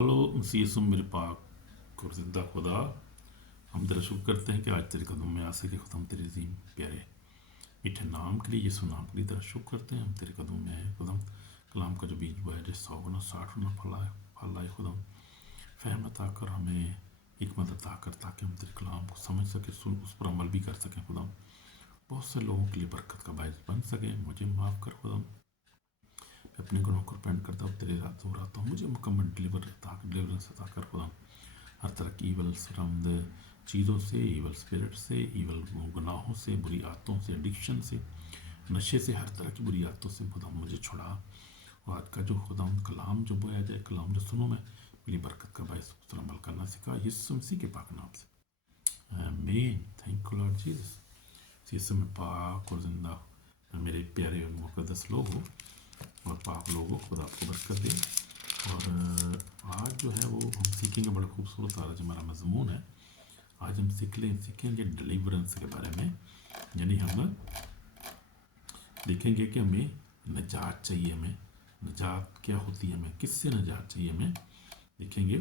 Hello मसीह मेरे पाक और जिंदा खुदा। हम तेरा शुक्र करते हैं कि आज तेरे कदम में आ सके खुदा। हम तेरे अजीम प्यारे मीठे नाम के लिए, यीशु नाम के लिए तेरा शुक्र करते हैं। हम तेरे कदम में आए खुदा। कलाम का जो बीज हुआ है जो 100 गुना 60 गुना फल आए खुदा। फहम अता कर, हमें हिकमत अता कर, ताकि हम तेरे कलाम को समझ सके, सुन उस पर अमल भी कर सकें खुदा। बहुत से लोगों के लिए बरकत का बायस बन सके। मुझे माफ़ कर खुदा, मैं अपने गुनाहों को रिपेंट करता हूँ, तेरे रातों रातों मुझे मुकम्मल डिलीवरेंस अता कर खुदा। हर तरह की ईवल सराउंड चीज़ों से, ईवल स्पिरिट से, ईवल गुनाहों से, बुरी आदतों से, एडिक्शन से, नशे से, हर तरह की बुरी आदतों से खुदा मुझे छुड़ा। और आज का जो खुदा कलाम जो बोया जाए, कलाम जो सुनो, मैं मेरी बरकत का बायस उस पर अमल करना सिखा, यीशु मसीह के पाक नाम से आमीन। Thank you Lord Jesus. Yeshu में पाक और जिंदा मेरे प्यारे और मुकद्दस लोग हो और पाक लोगों खुदा आपको बरकत दे। और आज जो है वो हम सीखेंगे, बड़ा खूबसूरत आज हमारा मजमून है। आज हम सीखेंगे डिलीवरेंस के बारे में। यानी हम देखेंगे कि हमें निजात चाहिए, हमें निजात क्या होती है, हमें किससे निजात चाहिए, हमें देखेंगे।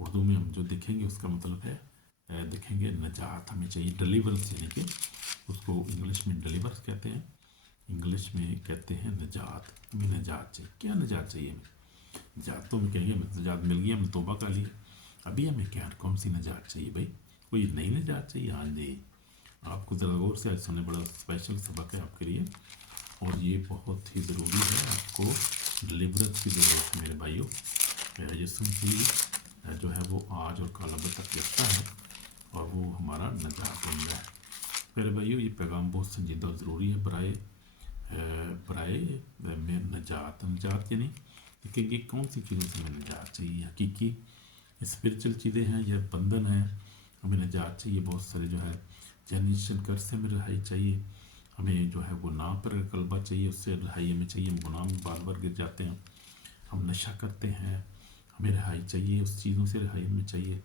उर्दू में हम जो देखेंगे उसका मतलब है देखेंगे निजात हमें चाहिए, डिलीवरेंस, यानी कि उसको इंग्लिश में डिलीवरेंस कहते हैं, इंग्लिश में कहते हैं निजात। हमें निजात चाहिए। क्या निजात चाहिए हमें? निजात तो हमें कहेंगे हमें निजात मिल गई, हमने तौबा कर ली। अभी हमें क्या कौन सी निजात चाहिए भाई? कोई नई निजात चाहिए? हाँ जी, आपको ज़रा गौर से आज सुनने, बड़ा स्पेशल सबक है आपके लिए और ये बहुत ही ज़रूरी है। आपको डिलीवरेंस की ज़रूरत है मेरे भाइयों। यीशु मसीह जो है वो आज और कल अब तक कहता है और वो हमारा निजात बन गया है। मेरे भाइयों, ये पैगाम बहुत संजीदा और ज़रूरी है। बराए में निजात यानी कि कौन सी चीज़ों से हमें निजात चाहिए? हकीकी स्पिरिचुअल चीज़ें हैं या बंधन है, हमें निजात चाहिए। बहुत सारे जो है जनरेशन कर से हमें रिहाई चाहिए। हमें जो है गुनाह पर कलबा चाहिए, उससे रिहाई हमें चाहिए। हम गुनाह में बार बार गिर जाते हैं, हम नशा करते हैं, हमें रिहाई चाहिए, उस चीज़ों से रिहाई हमें चाहिए।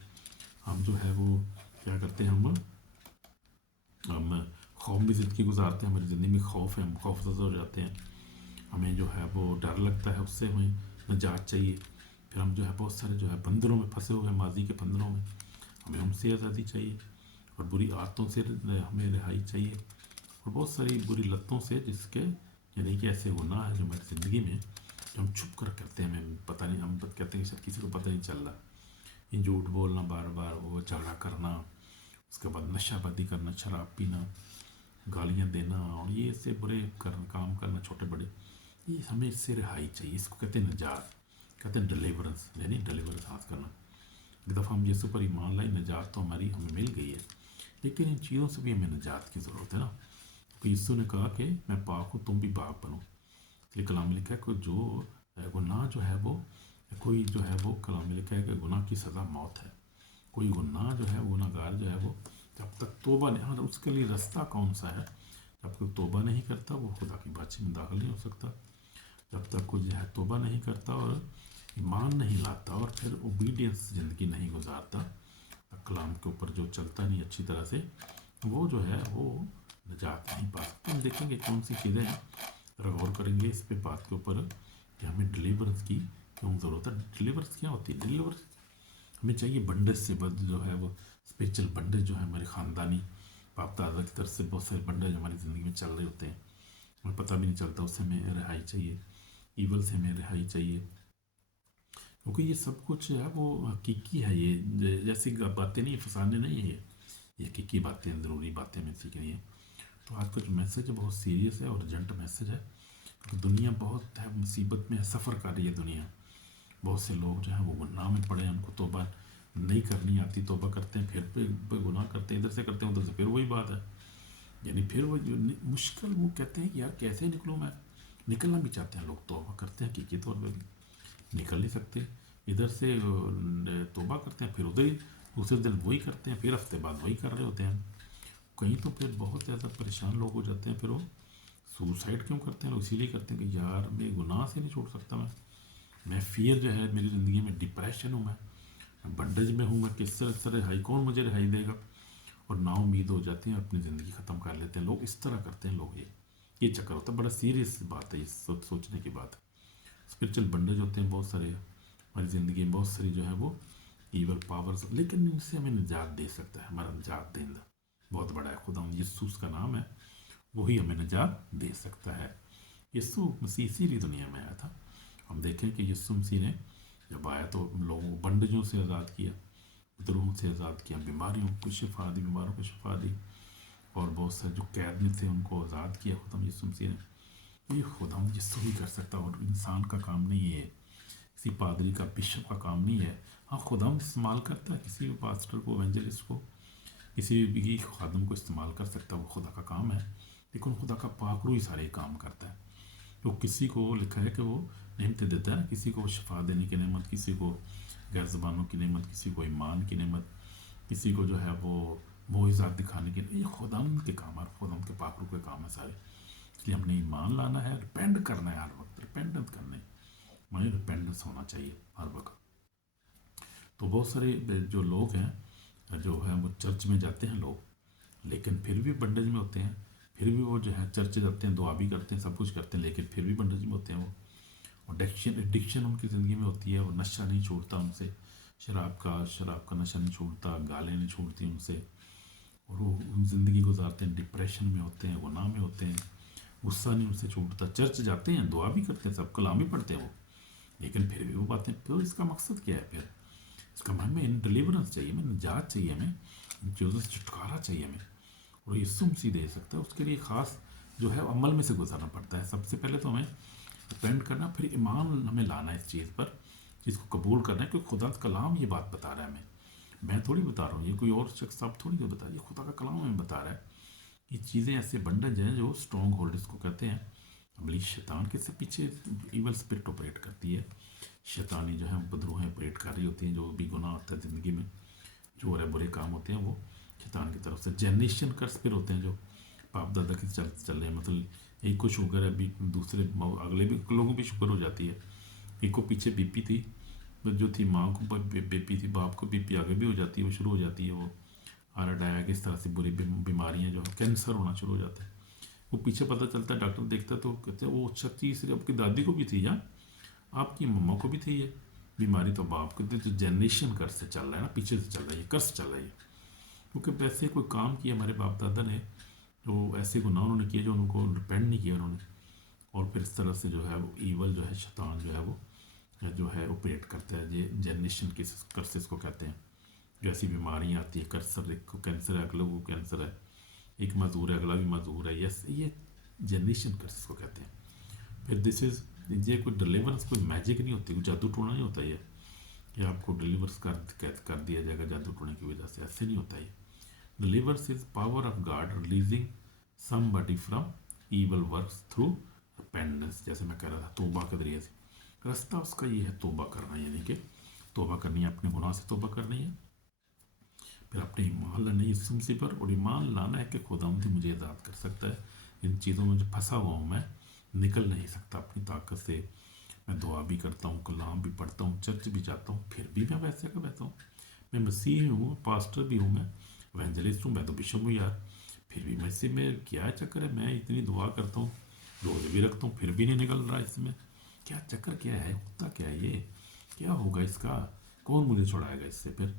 हम जो है वो क्या करते हैं, हम खौफ में ज़िंदगी गुजारते हैं, हमारी ज़िंदगी में खौफ है, हम खौफजदा हो जाते हैं, हमें जो है वो डर लगता है, उससे हमें निजात चाहिए। फिर हम जो है बहुत सारे जो है बंधनों में फंसे हुए हैं, माजी के बंधनों में, हमें उनसे आज़ादी चाहिए। और बुरी आदतों से हमें रिहाई चाहिए, और बहुत सारी बुरी लतों से, जिसके यानी कि ऐसे गुनाह है जो हमारी ज़िंदगी में जो हम छुप कर करते हैं, हमें पता नहीं, हम कहते हैं शायद किसी को पता नहीं चल रहा। ये झूठ बोलना, बार बार वो झगड़ा करना, उसके बाद नशाबादी करना, शराब पीना, गालियाँ देना, और ये ऐसे बुरे काम करना छोटे बड़े, ये हमें इससे रिहाई चाहिए। इसको कहते हैं निजात, कहते हैं डिलीवरेंस, यानी डिलीवरेंस हासिल करना। एक दफ़ा हम यीशु पर ईमान लाई, निजात तो हमारी हमें मिल गई है, लेकिन इन चीज़ों से भी हमें निजात की ज़रूरत है ना। तो यीशु ने कहा कि मैं पाक हूँ, तुम भी पाक बनो। इसलिए कलाम में लिखा है कि जो गुनाह जो है वो, कोई जो है वो, कलाम में लिखा है कि गुनाह की सज़ा मौत है। कोई गुनाह जो है, गुनाहगार जो है वो जब तक तोबा नहीं, हाँ, उसके लिए रास्ता कौन सा है? जब तक तोबा नहीं करता वो खुदा की बातचीत में दाखिल नहीं हो सकता। जब तक कोई जो है तोबा नहीं करता और ईमान नहीं लाता और फिर ओबीडियंस ज़िंदगी नहीं गुजारता, कलाम के ऊपर जो चलता नहीं अच्छी तरह से, वो जो है वो निजात नहीं पा सकता। हम देखेंगे कौन सी चीज़ें हैं, ज़रा गौर करेंगे इस पे बात के ऊपर कि हमें डिलीवरेंस की क्यों ज़रूरत है। डिलीवरेंस क्या होती है? डिलीवरेंस हमें चाहिए बंडेज से, बद जो है वो स्पिरिचुअल बंडेज जो है हमारे ख़ानदानी बाप दादा की तरफ से बहुत सारे बंडेज हमारी ज़िंदगी में चल रहे होते हैं, हमें पता भी नहीं चलता, उससे हमें रिहाई चाहिए। ईवल से हमें रिहाई चाहिए, क्योंकि ये सब कुछ है वो हकीकी है। ये जैसी बातें नहीं, फसाने नहीं है, ये हकीकी बातें, ज़रूरी बातें हमें सीखनी है। तो आज का जो मैसेज है बहुत सीरियस है और अर्जेंट मैसेज है, क्योंकि दुनिया बहुत है मुसीबत में है, सफ़र कर रही है दुनिया। बहुत से लोग जो हैं वो गुनाह में पड़े हैं, उनको तौबा नहीं करनी आती, तौबा करते हैं फिर गुनाह करते हैं, इधर से करते हैं उधर से, फिर वही बात है। यानी फिर वो जो मुश्किल, वो कहते हैं कि यार कैसे निकलूँ मैं। निकलना भी चाहते हैं लोग, तौबा करते हैं हकीकी तौर पर भी निकल नहीं सकते। इधर से तौबा करते हैं, फिर उधर ही दूसरे दिन वही करते हैं, फिर हफ्ते बाद वही कर रहे होते हैं। कहीं तो फिर बहुत ज़्यादा परेशान लोग हो जाते हैं, फिर वो सुसाइड क्यों करते हैं लोग? इसीलिए करते हैं कि यार मैं गुनाह से नहीं छोड़ सकता, मैं फियर जो है मेरी ज़िंदगी में, डिप्रेशन हूँ, मैं बंडेज में हूँ, मैं किस तरह से रिहाई, कौन मुझे रिहाई देगा? और ना उम्मीद हो जाती है, अपनी ज़िंदगी ख़त्म कर लेते हैं लोग। इस तरह करते हैं लोग, ये चक्कर होता है। बड़ा सीरियस बात है, ये सोचने की बात है। स्पिरिचुअल बंडेज होते हैं बहुत सारे, हमारी ज़िंदगी में बहुत सारी जो है वो ईवल पावर्स, लेकिन इनसे हमें निजात दे सकता है। हमारा निजात देंदा बहुत बड़ा है, खुदा यीशु उसका नाम है, वही हमें निजात दे सकता है। यीशु मसीह इसीलिए दुनिया में आया था। हम देखें कि यीशु मसीह ने जब आया तो लोगों को बंधनों से आज़ाद किया, विद्रोहों से आज़ाद किया, बीमारियों को शिफा दी, बीमारों को शिफा दी, और बहुत सारे जो कैद में थे उनको आज़ाद किया खुदा यीशु मसीह ने। तो ये खुदा यीशु ही कर सकता है, और इंसान का काम नहीं है, किसी पादरी का, बिशप का काम नहीं है। हाँ, खुदा इस्तेमाल करता है किसी भी पास्टर को, एवेंजलिस्ट को, किसी भी खादम को इस्तेमाल कर सकता है, वो खुदा का काम है। लेकिन खुदा का पाकरू ही सारे काम करता है। तो किसी को लिखा है कि वो नेमतें देता है, किसी को शफा देने की नेमत, किसी को गैर ज़बानों की नेमत, किसी को ईमान की नेमत, किसी को जो है वो मोइज़ात दिखाने के, ये खुदाम के काम है, खुदाम के पाकरू के काम है सारे। इसलिए हमने ईमान लाना है, रिपेंड करना है, हर वक्त रिपेंडेंस करना है, हमारी रिपेंडेंस होना चाहिए हर वक्त। तो बहुत सारे जो लोग हैं जो है वो चर्च में जाते हैं लोग, लेकिन फिर भी बंडेज में होते हैं, फिर भी वो जो है चर्च जाते हैं, दुआ भी करते हैं, सब कुछ करते हैं, लेकिन फिर भी बंडेज में होते हैं वो। और एडिक्शन उनकी ज़िंदगी में होती है, वो नशा नहीं छूटता उनसे, शराब का नशा नहीं छूटता, गालें नहीं छूटती उनसे, और वो ज़िंदगी गुजारते हैं, डिप्रेशन में होते हैं, गुनाह में होते हैं, गुस्सा नहीं उनसे छूटता। चर्च जाते हैं, दुआ भी करते हैं, सब कलाम भी पढ़ते हैं वो, लेकिन फिर भी वो बातें। तो इसका मकसद क्या है फिर? इसका हमें डिलीवरेंस चाहिए, हमें निजात चाहिए, हमें इन चीज़ों से छुटकारा चाहिए हमें, और यीशु मसीह दे सकता है। उसके लिए ख़ास जो है अमल में से गुजरना पड़ता है। सबसे पहले तो हमें डिपेंड करना, फिर ईमान हमें लाना है इस चीज़ पर, चीज़ को कबूल करना है, क्योंकि खुदा का कलाम ये बात बता रहा है हमें, मैं थोड़ी बता रहा हूँ, ये कोई और शख्स आप थोड़ी बता रही है, खुदा का कलाम हमें बता रहा है। ये चीज़ें ऐसे बंडज हैं जो स्ट्रॉन्ग होल्ड इसको कहते हैं। अमली शैतान के से पीछे ईवल स्पिरिट ऑपरेट करती है, शैतानी जो है बदरूहें ऑपरेट कर रही होती हैं, जो भी गुनाह होता है ज़िंदगी में, जो है बुरे काम होते हैं, वो शैतान की तरफ से। जनरेशन कर्स फिर होते हैं जो बाप दादा के चल रहे हैं, मतलब एक को शुगर है, भी दूसरे अगले भी लोगों की शुगर हो जाती है। एक को पीछे बीपी थी, जो थी माँ को बीपी थी, बाप को बीपी आगे भी हो जाती है, वो शुरू हो जाती है, वो हार्ट अटैक, इस तरह से बुरी बीमारियाँ जो है, कैंसर होना शुरू हो जाता है। वो पीछे पता चलता है, डॉक्टर देखता है तो कहते हैं वो अच्छा चीज़ सिर्फ आपकी दादी को भी थी, या आपकी मम्मा को भी थी ये बीमारी, तो बाप को तो जनरेशन कर्स से चल रहा है ना, पीछे से चल रहा है, ये कर्स चल रहा है। क्योंकि वैसे कोई काम किया हमारे बाप दादा ने, तो ऐसे गुनाह उन्होंने किए जो उनको डिपेंड नहीं किया उन्होंने, और फिर इस तरह से जो है वो ईवल जो है, शैतान जो है वो जो है ऑपरेट करता है। ये जनरेशन के कर्सेस को कहते हैं। जो ऐसी बीमारियाँ आती है, कैंसर, एक को कैंसर है, अगले को कैंसर है, एक मजदूर है, अगला भी मजदूर है, यस, ये जनरेशन कर्सेस को कहते हैं। फिर दिस इज़, ये कोई डिलीवरेंस, कोई मैजिक नहीं होती, कोई जादू टोना नहीं होता ये कि आपको डिलीवर्स कर दिया जाएगा जादू टोने की वजह से, ऐसे नहीं होता ये। Delivers is power of God releasing somebody from evil works through repentance. जैसे मैं कह रहा था, तोबा के जरिए से रास्ता उसका ये है, तोबा करना, यानी कि तोबा करनी है, अपने गुनाह से तोबा करनी है, फिर अपने ईमान लाना है यीशु मसीह पर, और ईमान लाना है कि खुदावंद मुझे आज़ाद कर सकता है। इन चीज़ों में जो फंसा हुआ हूँ मैं, निकल नहीं सकता अपनी ताकत से। मैं दुआ भी करता हूँ, कलाम भी पढ़ता हूँ, चर्च भी जाता हूँ, फिर भी मैं वैसे का वैसा हूँ। मैं मसीह हूँ, पास्टर भी हूँ, मैं एवेंजलिस्ट हूँ, मैं तो बिशप हूँ यार, फिर भी मैं इससे में क्या चक्कर है? मैं इतनी दुआ करता हूँ, रोज़ भी रखता हूँ, फिर भी नहीं निकल रहा इसमें, क्या चक्कर, क्या है, होता क्या है ये, क्या होगा इसका, कौन मुझे छुड़ाएगा इससे? फिर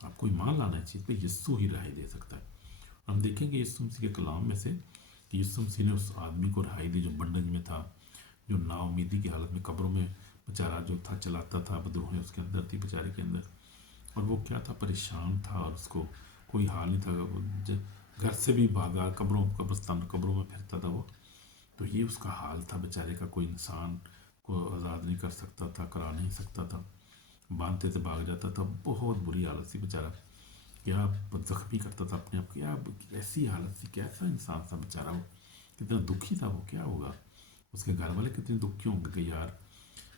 आपको ईमान लाना है चीज़ पे, यीशु ही राह दे सकता है। हम देखेंगे यीशु मसीह के कलाम में से कि यीशु मसीह ने उस आदमी को राह दी जो बंधन में था, जो नाउमीदी की हालत में कब्रों में बेचारा जो था चलाता था, बदरूहें उसके अंदर थी बेचारे के अंदर, और वो क्या था, परेशान था, और उसको कोई हाल नहीं था, वो घर से भी भागा, कब्रों में फिरता था वो। तो ये उसका हाल था बेचारे का, कोई इंसान को आज़ाद नहीं कर सकता था, करा नहीं सकता था, बांधते से भाग जाता था, बहुत बुरी हालत थी बेचारा, क्या जख्मी करता था अपने आप, क्या ऐसी हालत थी, कैसा इंसान था बेचारा वो, कितना दुखी था वो, क्या होगा उसके घर वाले कितने दुखी होंगे कि यार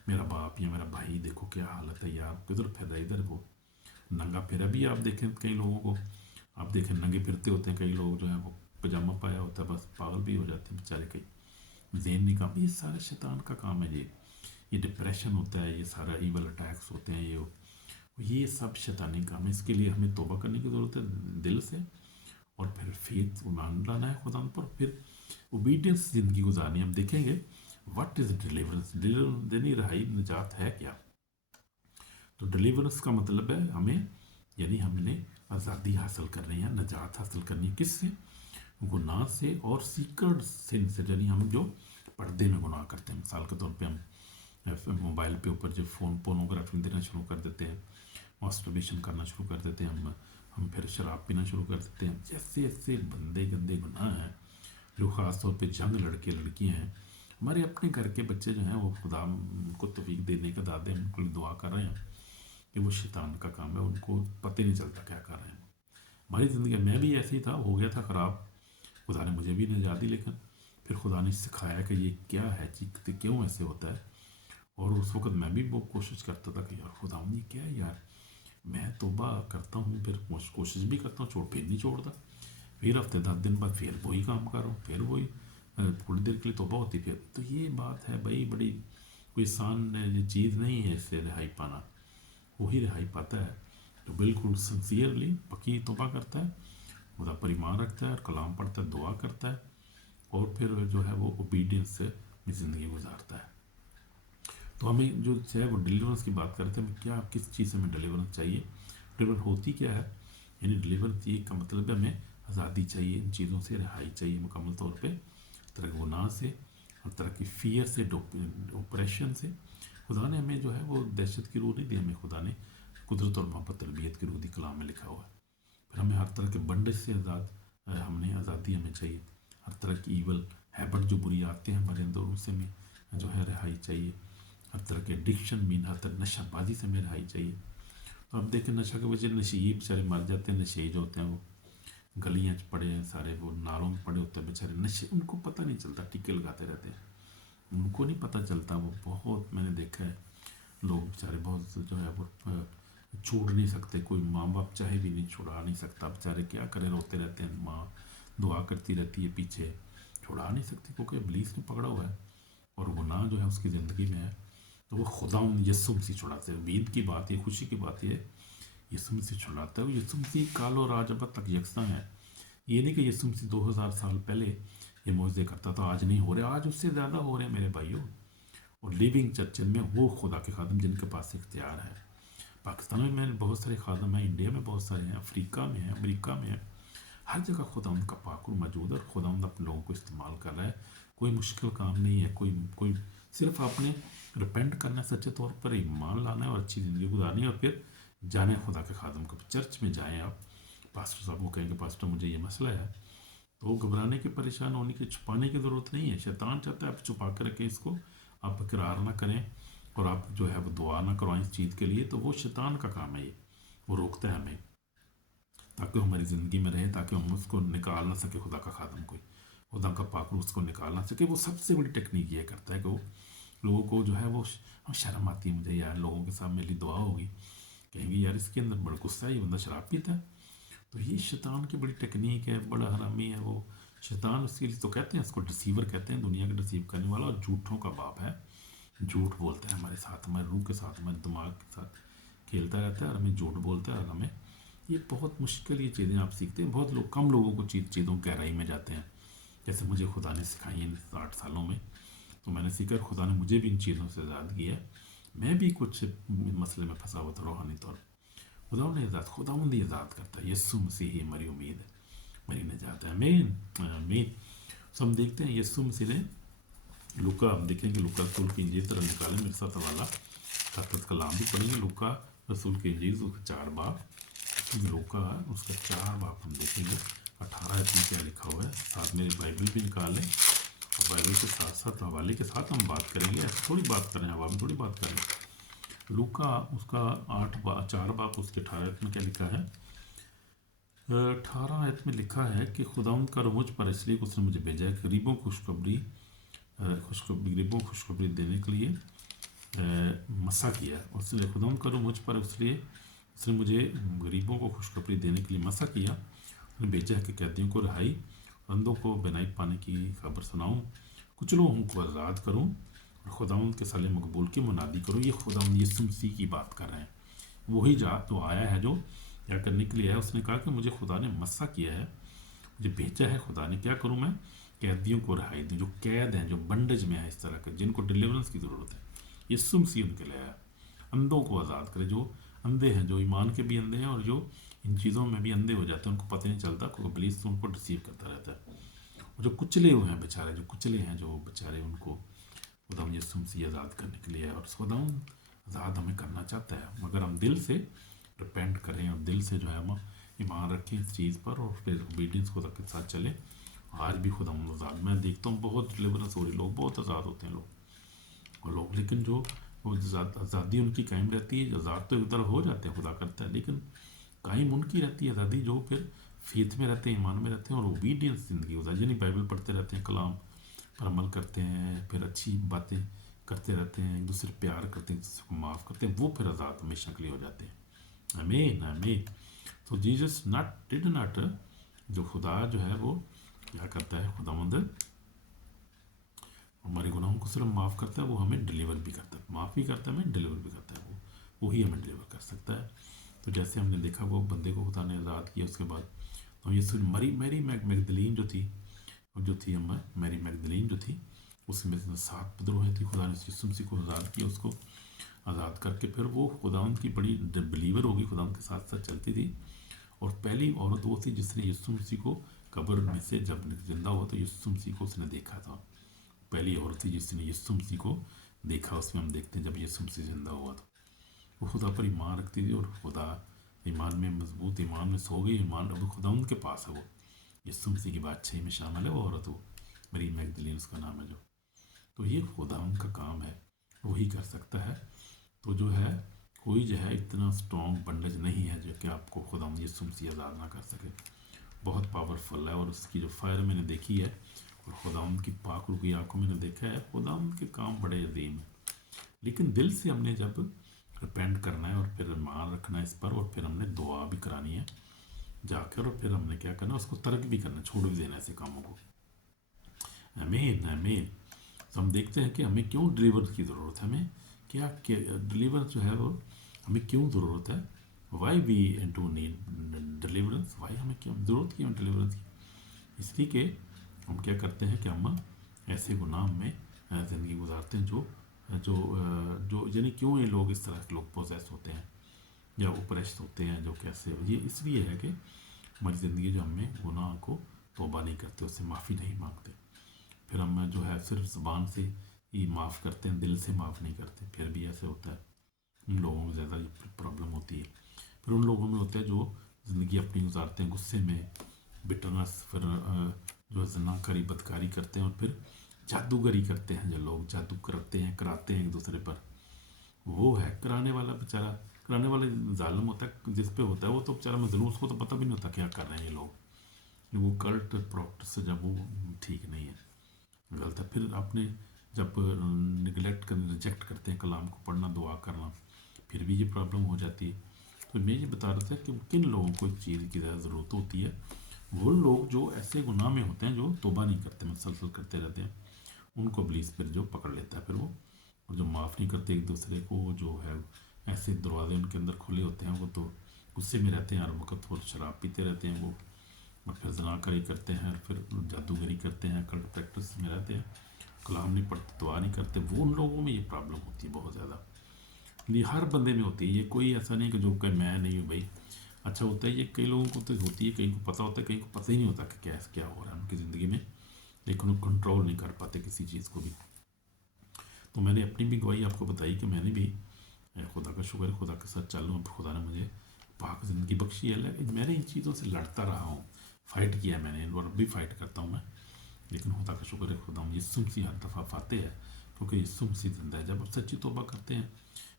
मेरा बाप या मेरा भाई देखो क्या हालत है यार, किधर फिर रहा, इधर वो नंगा फिरा भी। आप देखें कई लोगों को, आप देखें नंगे फिरते होते हैं कई लोग, जो है वो पजामा पाया होता है, बस पागल भी हो जाते हैं बेचारे, कई जेन नहीं काम, ये सारा शैतान का काम है। ये डिप्रेशन होता है, ये सारा ईवल अटैक्स होते हैं, ये सब शैतानी काम है। इसके लिए हमें तौबा करने की ज़रूरत है दिल से, और फिर फेथ ईमान लाना है खुदा पर, फिर ओबीडियंस ज़िंदगी गुजारनी। हम देखेंगे व्हाट इज़ डिलीवरेंस, डिलीवरेंस यानी रहाई, निजात है क्या। तो डिलीवरेंस का मतलब है हमें, यानी हमने आज़ादी हासिल करनी है, नजात हासिल करनी है। किससे? गुनाह से और सीक्रेट सिन से, यानी हम जो पर्दे में गुनाह करते हैं। मिसाल के तौर पे हम मोबाइल पे ऊपर जो पोर्नोग्राफी देना शुरू कर देते हैं, मास्टरबेशन करना शुरू कर देते हैं, हम फिर शराब पीना शुरू कर देते हैं। जैसे ऐसे बंदे गंदे गुनाह हैं जो ख़ास तौर पे जंग लड़के लड़कियां हैं, हमारे अपने घर के बच्चे जो हैं वो खुदा को तौफीक देने का दादे उनको दुआ कर रहे हैं कि वो शैतान का काम है, उनको पता ही नहीं चलता क्या कर रहे हैं। हमारी ज़िंदगी मैं भी ऐसे ही था, हो गया था ख़राब, खुदा ने मुझे भी निजात दी, लेकिन फिर खुदा ने सिखाया कि ये क्या है, चीखते क्यों ऐसे होता है। और उस वक्त मैं भी वो कोशिश करता था कि यार खुदा ये क्या है यार, मैं तौबा करता हूँ, फिर कोशिश भी करता हूँ, फिर नहीं छोड़ता, फिर हफ्ते 10 दिन बाद फिर वही काम कर रहा हूँ, फिर वही थोड़ी देर के लिए तौबा होती फिर। तो ये बात है भाई, बड़ी कोई आसान चीज़ नहीं है इससे रिहाई पाना। वही रिहाई पाता है जो बिल्कुल सिंसियरली पक्की तौबा करता है, खुदा पर ईमान रखता है, कलाम पढ़ता है, दुआ करता है, और फिर जो है वो ओबीडियंस से अपनी ज़िंदगी गुजारता है। तो हमें जो है वो डिलीवरेंस की बात करते हैं, क्या किस चीज़ से हमें डिलीवरेंस चाहिए, डिलीवर होती क्या है। यानी डिलीवरेंस ये का मतलब है हमें आज़ादी चाहिए, इन चीज़ों से रिहाई चाहिए मुकम्मल तौर पे, तरह के गुनाह से और तरह की फ़ियर से, ऑपरेशन से। खुदा ने हमें जो है वो दहशत की रूह नहीं दी, हमें खुदा ने कुदरत और मोहब्बत तरबियत की रूह दी, कलाम में लिखा हुआ है। फिर हमें हर तरह के बंडज से हमने आज़ादी हमें चाहिए। हर तरह की ईवल हैबिट जो बुरी आते हैं हमारे अंदर, उनसे हमें जो है रिहाई चाहिए। हर तरह के एडिक्शन मीन हर तरह नशाबाजी से हमें रिहाई चाहिए। तो अब देखें नशा की वजह नशेई बेचारे मर जाते हैं, नशेई जो होते हैं वो गलियाँ पड़े हैं सारे, वो नालों में पड़े होते हैं बेचारे, नशे उनको पता नहीं चलता, टिक्के लगाते रहते हैं, उनको नहीं पता चलता। वो बहुत मैंने देखा है, लोग बेचारे बहुत जो है वो छोड़ नहीं सकते, कोई माँ बाप चाहे भी नहीं छुड़ा नहीं सकता, बेचारे क्या करें, रोते रहते हैं, माँ दुआ करती रहती है पीछे, छुड़ा नहीं सकती क्योंकि इब्लीस ने पकड़ा हुआ है और गुनाह जो है उसकी ज़िंदगी में है। तो वो खुदा यीशु मसीह छुड़ाते हैं। उम्मीद की बात है, खुशी की बात है, यीशु मसीह छुड़ाता है। यीशु मसीह काल और आज अब तक यकसा है। ये नहीं कि यीशु मसीह 2000 साल पहले ये मौजूद करता था, आज नहीं हो रहे, आज उससे ज़्यादा हो रहे हैं मेरे भाइयों। और लिविंग चर्च में वो खुदा के खादम जिनके पास इख्तियार है। पाकिस्तान में बहुत सारे खादम हैं, इंडिया में बहुत सारे हैं, अफ्रीका में हैं, अमेरिका में हैं, हर जगह खुदा उनका पाकुर मौजूद है और खुदा अपने लोगों को इस्तेमाल कर रहा है। कोई मुश्किल काम नहीं है, कोई सिर्फ आपने रिपेंट करना है, सच्चे तौर पर ईमान लाना है और अच्छी ज़िंदगी गुजारनी है, और फिर जाने खुदा के खादम को चर्च में जाएँ। आप पास्टर साहब को कहेंगे पास्टर मुझे ये मसला है, तो घबराने की, परेशान होने की, छुपाने की ज़रूरत नहीं है। शैतान चाहता है आप छुपा कर रखें इसको, आप इकरार ना करें और आप जो है वो दुआ ना करवाएं इस चीज़ के लिए, तो वो शैतान का काम है। ये वो रोकता है हमें ताकि हमारी ज़िंदगी में रहे, ताकि हम उसको निकाल ना सके, खुदा का खादम कोई खुदा का पाकुर उसको निकाल ना सके। वो सबसे बड़ी टेक्निक ये करता है कि वो लोगों को जो है वो शर्म आती है, मुझे यार लोगों के सामने मेरी दुआ होगी, कहेंगे यार इसके अंदर बड़ा गुस्सा है, ये बंदा शराब पीता है। तो ये शैतान की बड़ी टेक्निक है, बड़ा हरामी है वो शैतान। उसके लिए तो कहते हैं, उसको डिसीवर कहते हैं, दुनिया के डिसीव करने वाला और झूठों का बाप है। झूठ बोलता है हमारे साथ, हमारे रूह के साथ, हमारे दिमाग के साथ खेलता रहता है और हमें झूठ बोलता है। और हमें ये बहुत मुश्किल ये चीज़ें आप सीखते हैं। बहुत लोग, कम लोगों को चीज़ों गहराई में जाते हैं, जैसे मुझे खुदा ने सिखाई है 60 सालों में। तो मैंने सीखा, खुदा ने मुझे भी इन चीज़ों से आज़ाद किया है। मैं भी कुछ मसले में फंसा हुआ था रूहानी तौर पर, खुदा ने आज़ाद करता है। यीशु मसीह ही हमारी उम्मीद है, मेरी निजात है। आमीन आमीन। सो हम देखते हैं यीशु मसीह ने लूका, हम देखेंगे लूका रसूल की इंजील तरह निकालें मेरे साथ हवाला, ताकत कलाम भी पढ़ेंगे। लूका रसूल की इंजील उसके 4 बाब, लूका उसका 4 बाब हम देखेंगे। 18 इसमें क्या लिखा हुआ है, साथ मेरी बाइबल भी निकाल लें और बाइबल के साथ साथ हवाले के साथ हम बात करेंगे। ऐसे थोड़ी बात करें, हवा में थोड़ी बात करें। लूका उसका 4 बाब उसके 18 में क्या लिखा है। 18 आयत में लिखा है कि खुदावंद का मुझ पर इसलिए उसने मुझे भेजा है, गरीबों को गरीबों को खुशखबरी देने के लिए मसा किया। उसने खुदावंद का मुझ पर इसलिए उसने मुझे गरीबों को खुशखबरी देने के लिए मसा किया। उसने भेजा है कि कैदियों को रिहाई, अंधों को बिनाई पाने की खबर सुनाऊँ, कुचलों को आज़ाद करूँ और खुदावंद के साले मकबूल की मुनादी करूँ। ये खुदावंद यीशु मसीह की बात कर रहे हैं। वही जो आया है, जो क्या करने के लिए है। उसने कहा कि मुझे खुदा ने मसा किया है, मुझे भेजा है खुदा ने, क्या करूँ मैं, कैदियों को रिहाई दूँ, जो कैद हैं, जो बंडेज में है, इस तरह के जिनको डिलीवरेंस की ज़रूरत है। यीशु मसीह उनके लिए आया। अंधों को आज़ाद करे, जो अंधे हैं, जो ईमान के भी अंधे हैं और जो इन चीज़ों में भी अंधे हो जाते हैं, उनको पता नहीं चलता, क्योंकि इब्लीस तो उनको डिसीव करता रहता है। और जो कुचले हुए हैं बेचारे, जो कुचले हैं, जो बेचारे, उनको खुदावंद यीशु मसीह आज़ाद करने के लिए है। और खुदावंद आज़ाद हमें करना चाहता है, मगर हम दिल से रिपेंट करें और दिल से जो है हम ईमान रखें इस चीज़ पर, और फिर ओबीडियंस खुदा के साथ चलें। आज भी खुदावंद आज़ाद, मैं देखता हूँ बहुत डिलीवरेंस हो रही, लोग बहुत आज़ाद होते हैं लोग, लेकिन जो वो आज़ादी उनकी कायम रहती है, आज़ाद तो इधर हो जाते हैं, खुदा करता है, लेकिन कायम उनकी रहती है आज़ादी जो फिर फेथ में रहते हैं, ईमान में रहते हैं, और ओबीडियंस ज़िंदगी गुजारते हैं, यानी बाइबल पढ़ते रहते हैं, कलाम पर अमल करते हैं, फिर अच्छी बातें करते रहते हैं, एक दूसरे प्यार करते हैं, एक दूसरे को माफ़ करते हैं, वो फिर आज़ाद हमेशा के लिए हो जाते हैं। आमीन आमीन। तो जीसस डिड नॉट, जो खुदा जो है वो क्या करता है, खुदावंद हमारे गुनाहों को सिर्फ माफ़ करता है, वो हमें डिलीवर भी करता है, माफ़ भी करता है, हमें डिलीवर भी करता है, वो ही हमें डिलीवर कर सकता है। तो जैसे हमने देखा वो बंदे को खुदा ने आज़ाद किया, उसके बाद तो ये मैरी मैगदलीन जो थी मैरी मैगदलीन जो थी, उसमें 7 विद्रोह थी, खुदा ने यीशु मसीह को आज़ाद किया, उसको आज़ाद करके फिर वो खुदावंद की बड़ी बिलीवर होगी, खुदावंद के साथ साथ चलती थी। और पहली औरत वो थी जिसने यीशु मसीह को कब्र में से जब जिंदा हुआ तो यीशु मसीह को उसने देखा था, पहली औरत थी जिसने यीशु मसीह को देखा। उसमें हम देखते हैं जब यीशु मसीह जिंदा हुआ तो वो खुदा पर ईमान रखती थी, और खुदा ईमान में मजबूत, ईमान में सो गई, ईमान अब खुदा उनके पास है, वो यीशु मसीह की बादशाही में शामिल है वो औरत, वो मरी मैगदलीन उसका नाम है जो। तो ये खुदा उनका काम है, वही कर सकता है। तो जो है कोई जो है इतना स्ट्रॉन्ग बंडेज नहीं है जो कि आपको खुदा यीशु मसीह आज़ाद ना कर सके, बहुत पावरफुल है। और उसकी जो फायर मैंने देखी है, और खुदावंद की पाक रूह की आंखों में देखा है, खुदावंद के काम बड़े अजीम हैं। लेकिन दिल से हमने जब रिपेंट करना है और फिर मान रखना है इस पर, और फिर हमने दुआ भी करानी है जाकर, और फिर हमने क्या करना है, उसको तर्क भी करना, छोड़ भी देना ऐसे कामों को। आमीन आमीन। तो हम देखते हैं कि हमें क्यों डिलीवर की ज़रूरत है, हमें क्या डिलीवर जो है वो हमें क्यों ज़रूरत है, why we do need deliverance, why हमें क्यों ज़रूरत की डिलीवरेंस की, इसलिए कि हम क्या करते हैं कि हम ऐसे गुनाह में ज़िंदगी गुजारते हैं जो जो जो यानी क्यों ये लोग इस तरह के लोग पोजेस होते हैं या ओप्रेस्ड होते हैं, जो कैसे, ये इसलिए है कि हमारी ज़िंदगी जो हमें गुनाह को तौबा नहीं करते, उससे माफ़ी नहीं मांगते, फिर हम जो है सिर्फ ज़बान से ही माफ़ करते हैं, दिल से माफ़ नहीं करते, फिर भी ऐसे होता है। उन लोगों में ज़्यादा प्रॉब्लम होती है। फिर उन लोगों में होता है जो ज़िंदगी अपनी गुजारते हैं गुस्से में, बिटरनेस, फिर जो ज़नाकारी बदकारी करते हैं, और फिर जादूगरी करते हैं, जो लोग जादू कराते हैं एक दूसरे पर, वो है कराने वाला बेचारा, कराने वाला जालिम होता है, जिस पे होता है वो तो बेचारा मजलूम, उसको तो पता भी नहीं होता क्या कर रहे हैं ये लोग, वो कल्ट प्रॉक्टिस से जब वो ठीक नहीं है, गलत है। फिर आपने जब निगलेक्ट कर रिजेक्ट करते हैं कलाम को पढ़ना, दुआ करना, फिर भी ये प्रॉब्लम हो जाती है। तो मैं ये बता रहा था कि किन लोगों को एक चीज़ की ज़्यादा ज़रूरत होती है, वो लोग जो ऐसे गुनाह में होते हैं, जो तौबा नहीं करते, मुसलसल करते रहते हैं, उनको इब्लीस फिर जो पकड़ लेता है फिर वो, और जो माफ़ नहीं करते एक दूसरे को, जो है ऐसे दरवाजे उनके अंदर खुले होते हैं, वो तो गुस्से में रहते हैं, हर वक्त वो शराब पीते रहते हैं वो, और फिर जनाकारी करते हैं, फिर जादूगरी करते हैं, कल्ट प्रैक्टिस में रहते हैं, कलाम नहीं पढ़ते, दुआ नहीं करते, वो उन लोगों में ये प्रॉब्लम होती है बहुत ज़्यादा। ये हर बंदे में होती है, ये कोई ऐसा नहीं कि जो कि मैं नहीं हूँ भाई, अच्छा होता है ये कई लोगों को तो होती है, कहीं को पता होता है, कहीं को पता ही नहीं होता कि क्या हो रहा है उनकी ज़िंदगी में, लेकिन वो कंट्रोल नहीं कर पाते किसी चीज़ को भी। तो मैंने अपनी भी गवाही आपको बताई कि मैंने भी, खुदा का शुक्र है, खुदा के साथ चल रहा हूँ, खुदा ने मुझे पाक ज़िंदगी बख्शी है, लेकिन मैंने इन चीज़ों से लड़ता रहा हूँ, फ़ाइट किया मैंने, और भी फ़ाइट करता हूँ मैं, लेकिन खुदा का शुक्र है, खुदा यीशु मसीह हर दफ़ा फाते है, क्योंकि यीशु मसीह जिंदा है। जब आप सच्ची तौबा करते हैं,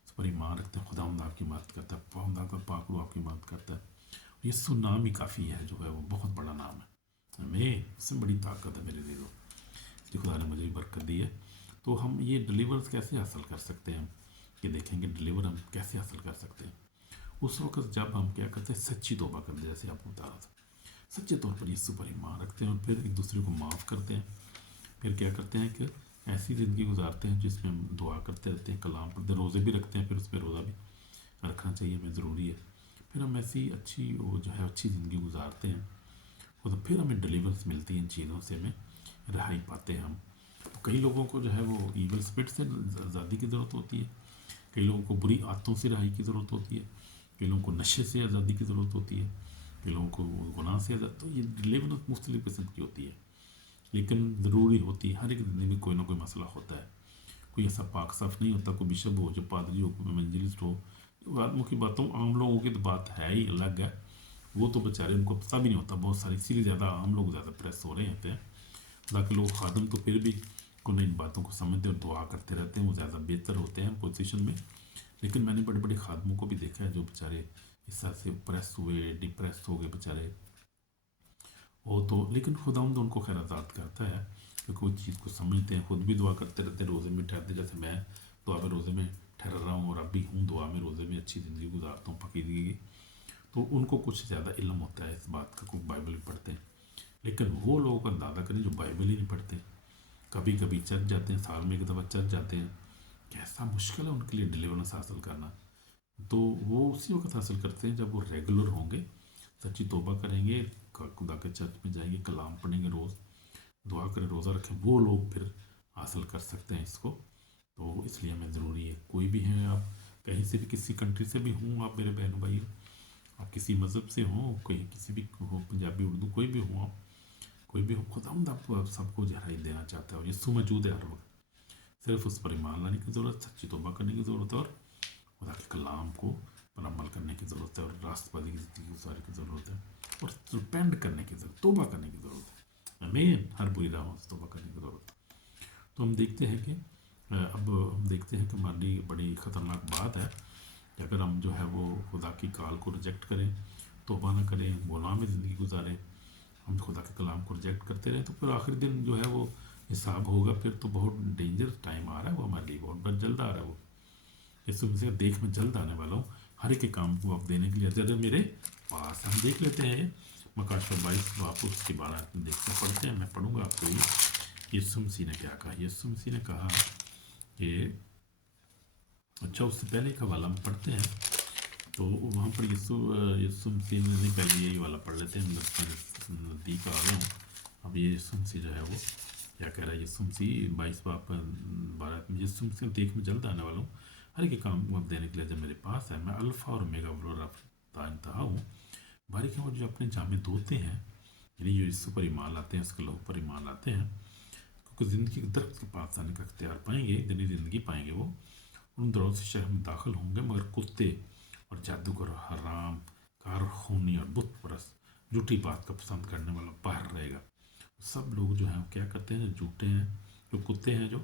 इस पर ईमान रखते हैं, खुदा आपकी मदद करता है, खुदा का पाक रूह आपकी मदद करता है। यीशु नाम ही काफ़ी है, जो है वो बहुत बड़ा नाम है, हमें इससे बड़ी ताकत है मेरे दिलों, इसलिए खुदा ने मुझे भी बरकत दी है। तो हम ये डिलीवर्स कैसे हासिल कर सकते हैं, ये देखेंगे डिलीवर हम कैसे हासिल कर सकते हैं। उस वक्त जब हम क्या करते हैं, सच्ची तौबा करते हैं, जैसे आपको बता रहा था, सच्चे तौर पर यीशु पर ईमान रखते हैं, और फिर एक दूसरे को माफ़ करते हैं, फिर क्या करते हैं कि ऐसी ज़िंदगी गुजारते हैं जिसमें हम दुआ करते रहते हैं, कलाम पढ़ते, रोज़े भी रखते हैं, फिर उस पर रोज़ा भी रखना चाहिए, हमें ज़रूरी है। फिर हम ऐसी अच्छी वो जो है अच्छी ज़िंदगी गुजारते हैं, और तो फिर हमें डिलीवर्स मिलती है, इन चीज़ों से हमें रिहाई पाते हैं हम। तो कई लोगों को जो है वो ईवल स्पिरिट से आज़ादी की ज़रूरत होती है, कई लोगों को बुरी आदतों से रहाई की ज़रूरत होती है, कई लोगों को नशे से आज़ादी की ज़रूरत होती है, कई लोगों को गुनाह से आज़ाद। तो ये डिलीवरेंस मुख्तलिफ़ किस्म की होती है, लेकिन ज़रूरी होती है। हर एक ज़िंदगी में कोई ना कोई मसला होता है, कोई ऐसा पाक साफ नहीं होता, कोई बिशप हो, जो पादरी हो, कोई मंजिलिस्ट हो। आदमों की बातों, आम लोगों की तो बात है ही अलग है, वो तो बेचारे उनको पता भी नहीं होता बहुत सारी, इसीलिए ज़्यादा आम लोग ज़्यादा प्रेस हो रहे होते हैं। बाकी लोग खादम तो फिर भी उन इन बातों को समझते और दुआ करते रहते हैं, वो ज़्यादा बेहतर होते हैं पोजीशन में। लेकिन मैंने बड़े बड़े खादमों को भी देखा है जो बेचारे इस तरह से प्रेस हुए, डिप्रेस हो गए बेचारे, वो तो, लेकिन खुदावंद उनको खैर आज़ाद करता है, क्योंकि वो चीज़ को समझते हैं, खुद भी दुआ करते रहते हैं, रोज़े में ठहरते, जैसे मैं दुआ में रोज़े में ठहर रहा हूँ, और अब भी हूँ दुआ में रोज़े में, अच्छी ज़िंदगी गुजारता हूँ पकीदगी की। तो उनको कुछ ज़्यादा इल्म होता है इस बात का, कोई बाइबल भी पढ़ते हैं। लेकिन वो लोगों का अंदाज़ा करें जो बाइबल ही नहीं पढ़ते, कभी कभी चर्च जाते हैं, साल में एक दफ़ा चर्च जाते हैं, कैसा मुश्किल है उनके लिए डिलीवरेंस हासिल करना। तो वो उसी वक्त हासिल करते हैं जब वो रेगुलर होंगे, सच्ची तौबा करेंगे, खुदा के चर्च में जाएंगे, कलाम पढ़ेंगे, रोज़ दुआ करें, रोज़ा रखें, वो लोग फिर हासिल कर सकते हैं इसको। तो इसलिए हमें ज़रूरी है, कोई भी हैं आप, कहीं से भी, किसी कंट्री से भी हों आप मेरे बहन भाई, आप किसी मज़हब से हों, कहीं किसी भी हो, पंजाबी उर्दू कोई भी हो आप, कोई भी हो, खुदावंद आपको आप सबको गहराई देना चाहता है, और यीशु मौजूद है हर वक्त। सिर्फ उस पर ईमान लाने की ज़रूरत, सच्ची तौबा करने की ज़रूरत है, और खुदा के कलाम को पर अमल करने की ज़रूरत है, और राष्ट्रवादी की ज़िंदगी गुजारने की ज़रूरत है, और रिपेंट करने की ज़रूरत, तौबा करने की ज़रूरत है। हमें हर बुरी राहों से तौबा करने की ज़रूरत है। तो हम देखते हैं कि अब हम देखते हैं कि हमारी बड़ी ख़तरनाक बात है कि अगर हम जो है वो खुदा की कॉल को रिजेक्ट करें, तौबा ना करें, गुनाह में ज़िंदगी गुजारें, हम खुदा के कलाम को रिजेक्ट करते रहें, तो फिर आखिरी दिन जो है वो हिसाब होगा। फिर तो बहुत डेंजर टाइम आ रहा है वो हमारे लिए, बहुत जल्द आ रहा है वो। यीशु मसीह देख मैं जल्द आने वाला हूँ, हर एक के काम को आप देने के लिए अजर मेरे पास। हम देख लेते हैं मकाशवा 22 बाप उसके बारे में देखते पढ़ते हैं, मैं पढ़ूंगा आपको ये। यीशु मसीह ने क्या कहा? यीशु मसीह ने कहा कि, अच्छा उससे पहले एक हवाला हम पढ़ते हैं, तो वहाँ पर यीशु मसीह ने पहले यही वाला पढ़ लेते हैं, नज़दीक आ गए हैं। अब ये यीशु मसीह जो है वो क्या कह रहा है? यीशु मसीह 22 बाप 12 में, यीशु मसीह देख मैं जल्द आने वाला हूँ, हर एक काम को आप देने के लिए जब मेरे पास है। मैं अल्फ़ा और ओमेगा इंतहा हूँ। बारीक है, जो अपने जामे धोते हैं, यानी जो यीशु पर ईमान लाते हैं, उसके लहू पर ईमान लाते हैं, क्योंकि ज़िंदगी के दरख्त के पास आने का अख्तियार पाएंगे, नई ज़िंदगी पाएंगे। वो उन दरों से शहर में दाखिल होंगे, मगर कुत्ते और जादूगर, हराम कार, खूनी और बुत परस्त, झूठी बात का पसंद करने वाला बाहर रहेगा। सब लोग जो हैं क्या करते हैं? जो झूठे हैं, जो कुत्ते हैं, जो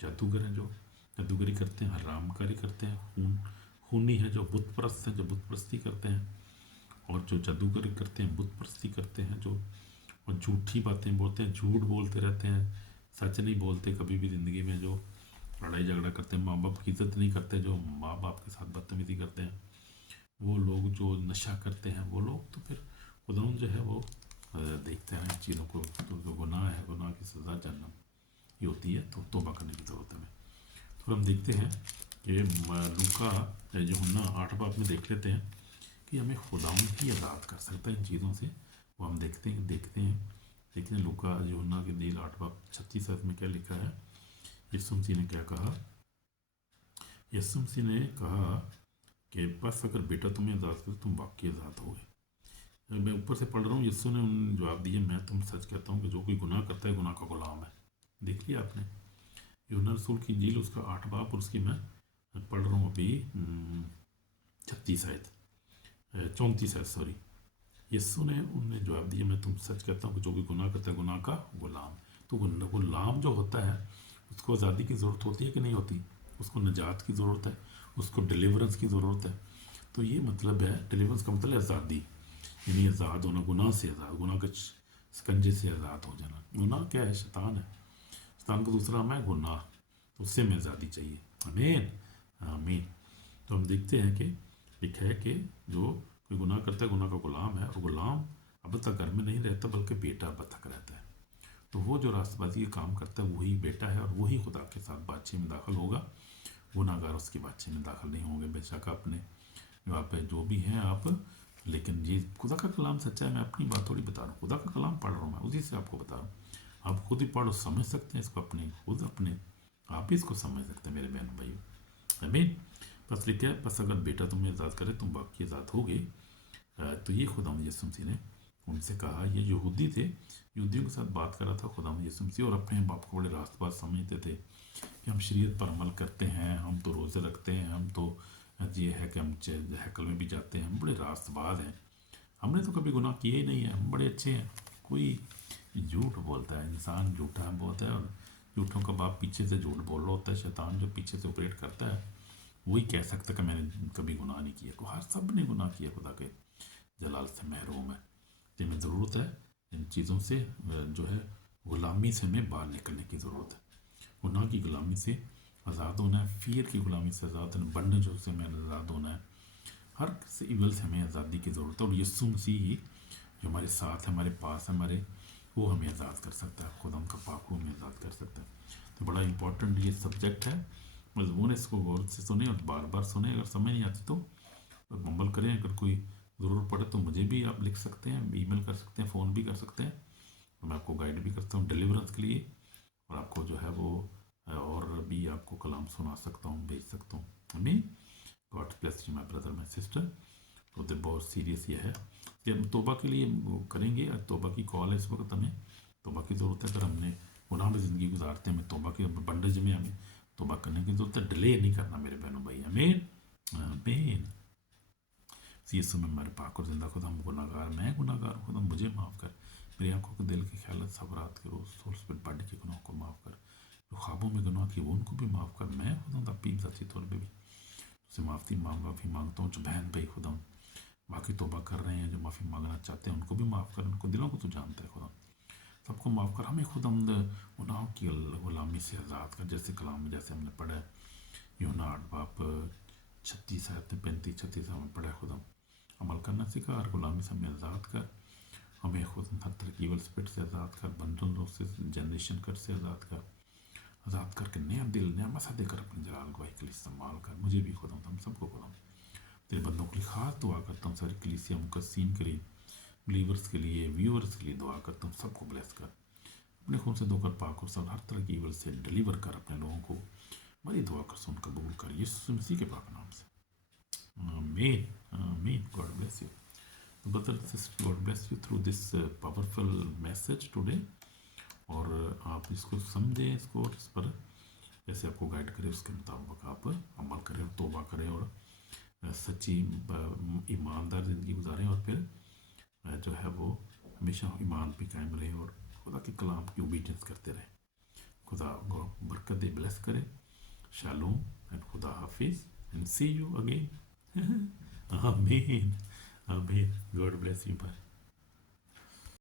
जादूगर हैं, जो जादूगरी करते हैं, हरामकारी करते हैं, खूनी है, जो बुत परस्त हैं, जो बुत परस्ती करते हैं, और जो जादूगरी करते हैं, बुत परस्ती करते हैं, जो और झूठी बातें बोलते हैं, झूठ बोलते रहते हैं, सच नहीं बोलते कभी भी ज़िंदगी में, जो लड़ाई झगड़ा करते हैं, माँ बाप की इज़्ज़त नहीं करते, जो माँ बाप के साथ बदतमीज़ी करते हैं, वो लोग जो नशा करते हैं, वो लोग, तो फिर खुदावंद जो है वो देखते हैं इन चीज़ों को। तो जो गुनाह है, गुनाह की सज़ा जहन्नम ये होती है, तो तौबा करने की ज़रूरत है। तो हम देखते हैं कि लूका यूहन्ना 8 बाब में देख लेते हैं कि हमें खुदावंद ही आज़ाद कर सकता है इन चीज़ों से। वो हम देखते हैं लूका यूहन्ना के नील 8 बाब 36 में क्या लिखा है। यीशु मसीह ने क्या कहा? यीशु मसीह ने कहा कि बस अगर बेटा तुम्हें आज़ाद करे, तुम वाकई आज़ाद हो गए। मैं ऊपर से पढ़ रहा हूँ, यीशु ने उन जवाब दिए, मैं तुम सच कहता हूँ कि जो कोई गुनाह करता है, गुनाह का गुलाम है। देख लिया आपने यूहन्ना रसूल की इंजील उसका 8 बाब, और उसकी मैं पढ़ रहा हूँ अभी 36 आयत 34 आयत, सॉरी। यीशु ने उन्हें जवाब दिया, मैं तुम सच कहता हूँ कि जो भी गुनाह करता है, गुनाह का गुलाम। तो गुलाम जो होता है उसको आज़ादी की ज़रूरत होती है कि नहीं होती? उसको निजात की ज़रूरत है, उसको डिलीवरेंस की ज़रूरत है। तो ये मतलब है, डिलीवरेंस का मतलब आज़ादी, यानी आज़ाद होना, गुनाह से आज़ाद, गुनाह के शिकंजे से आज़ाद हो जाना। गुनाह क्या है? शैतान है, शैतान का दूसरा नाम है गुनाह, तो उससे हमें आज़ादी चाहिए। आमीन आमीन। तो हम देखते हैं कि लिखा है कि जो कोई गुनाह करता है, गुनाह का गुलाम है, और गुलाम अब तक घर में नहीं रहता, बल्कि बेटा अब तक रहता है। तो वो जो रास्तबाजी का काम करता है वही बेटा है, और वही खुदा के साथ बातचीत में दाखिल होगा। गुनाहगार उसकी बातचीत में दाखिल नहीं होंगे। बेशक आपने जो आप जो भी हैं आप, लेकिन ये खुदा का कलाम सच्चा है। मैं अपनी बात थोड़ी बता रहा हूँ, खुदा का कलाम पढ़ रहा हूँ, मैं उसी से आपको बता रहा हूँ। आप खुद ही पढ़ो, समझ सकते हैं इसको, अपने खुद अपने आप ही इसको समझ सकते हैं मेरे बहन भाइयों। आमीन। बस लिखा है, बस अगर बेटा तुम्हें आज़ाद करे तुम बाकी आज़ाद होगे। तो ये खुदावंद यीशु मसीह ने उनसे कहा। ये यहूदी थे, यहूदियों के साथ बात कर रहा था खुदावंद यीशु मसीह, और अपने बाप को बड़े रास्तबाज समझते थे कि हम शरीयत पर अमल करते हैं, हम तो रोज़े रखते हैं, हम तो ये है कि हम हैकल में भी जाते हैं, हम बड़े रास्तबाज हैं, हमने तो कभी गुनाह किए ही नहीं है, हम बड़े अच्छे हैं। कोई झूठ बोलता है, इंसान झूठा बोलता है, और झूठों का बाप पीछे से झूठ बोल रहा होता है। शैतान जो पीछे से ऑपरेट करता है वही कह सकता है कि मैंने कभी गुनाह नहीं किया। को हर सब ने गुनाह किया, खुदा के जलाल से महरूम है। जिन्हें ज़रूरत है इन चीज़ों से जो है ग़ुलामी से हमें बाहर निकलने की ज़रूरत है। गुनाह की ग़ुलामी से आज़ाद होना है, फ़ियर की ग़ुलामी से आज़ाद होना, बंधन से हमें आज़ाद होना है, हर किसी इवल से हमें आज़ादी की ज़रूरत है। और यीशु मसीह ही जो हमारे साथ है, हमारे पास है, हमारे, वो हमें आज़ाद कर सकता है। खुदा उनका पाक हमें आज़ाद कर सकता है। तो बड़ा इंपॉर्टेंट ये सब्जेक्ट है। मजमून इसको गौर से सुने और बार बार सुने। अगर समझ नहीं आती तो अमल करें। अगर कोई ज़रूरत पड़े तो मुझे भी आप लिख सकते हैं, ईमेल कर सकते हैं, फ़ोन भी कर सकते हैं, तो मैं आपको गाइड भी करता हूँ डिलीवरेंस के लिए। और आपको जो है वो और भी आपको कलाम सुना सकता हूँ, भेज सकता हूँ। हमें God bless you my brother my sister. तो बहुत सीरियस ये है कि हम तौबा के लिए वो करेंगे। तौबा की कॉल है इस वक्त, हमें तौबा की ज़रूरत है। अगर हमने गुनाह में ज़िंदगी गुजारते हैं, हमें तौबा के बंडेज में हमें तौबा करने की ज़रूरत है। डिले नहीं करना मेरे बहनों भाई। आमीन आमीन। यीशु में हमारे पाक और जिंदा खुदा, हम गुनाहगार, मैं गुनाहगार खुदा मुझे माफ़ कर। मेरी आंखों के, दिल के ख्याल, सवरात के, रोज़ सोल स्पिरिट बॉडी के गुनाहों को माफ़ कर। जो ख्वाबों में गुनाह किए वो उनको भी माफ़ कर। मैं खुदा अपनी ज़ाती तौर पर भी उससे माफ़ी मांगता हूँ। जो बहन भाई खुदा बाकी तौबा कर रहे हैं, जो माफ़ी मांगना चाहते हैं, उनको भी माफ़ कर। उनको दिलों को तो जानता है खुदा, सबको माफ़ कर। हमें खुदा गुनाहों की ग़ुलामी से आज़ाद कर। जैसे कलाम में जैसे हमने पढ़ा है, यूहन्ना 8 बाप 36 आयत 35-36 हमें पढ़ा है, खुदा अमल करना सिखा और ग़ुलामी से हमें आज़ाद कर। हमें खुद हर तरह की इवल स्पिरिट से आज़ाद कर, बंधनों से, जनरेशन कर से आज़ाद करके नया दिल, नया मसा देकर अपनी जलाल गवाही के लिए इस्तेमाल कर। मुझे भी खुदा, हम सबको खुदा तेरे बंदों के लिए ख़ास दुआ करता हूँ। सारी कलीसिया मुकस्सीन के लिए, बिलीवर्स के लिए, व्यूअर्स के लिए दुआ करता हूँ। सबको ब्लेस कर, अपने खून से धोकर पाक और सब हर तरह की इवल से डिलीवर कर अपने लोगों को। बड़ी दुआ कर, सुन कबूल कर, यीशु मसीह के पाक नाम से। आमीन आमीन। God bless you brother sister, God bless you through this powerful message today. और आप इसको समझें, इसको इस पर जैसे आपको गाइड करे उसके मुताबिक आप अमल करें और तौबा करें और सच्ची ईमानदार ज़िंदगी गुजारें। और फिर जो है वो हमेशा ईमान पे कायम रहे और खुदा के कलाम की ओबीडियंस करते रहे। खुदा बरकत दे, ब्लेस करे। शालोम एंड खुदा हाफिज एंड सी यू अगेन। आमीन आमीन। God bless you. बाय।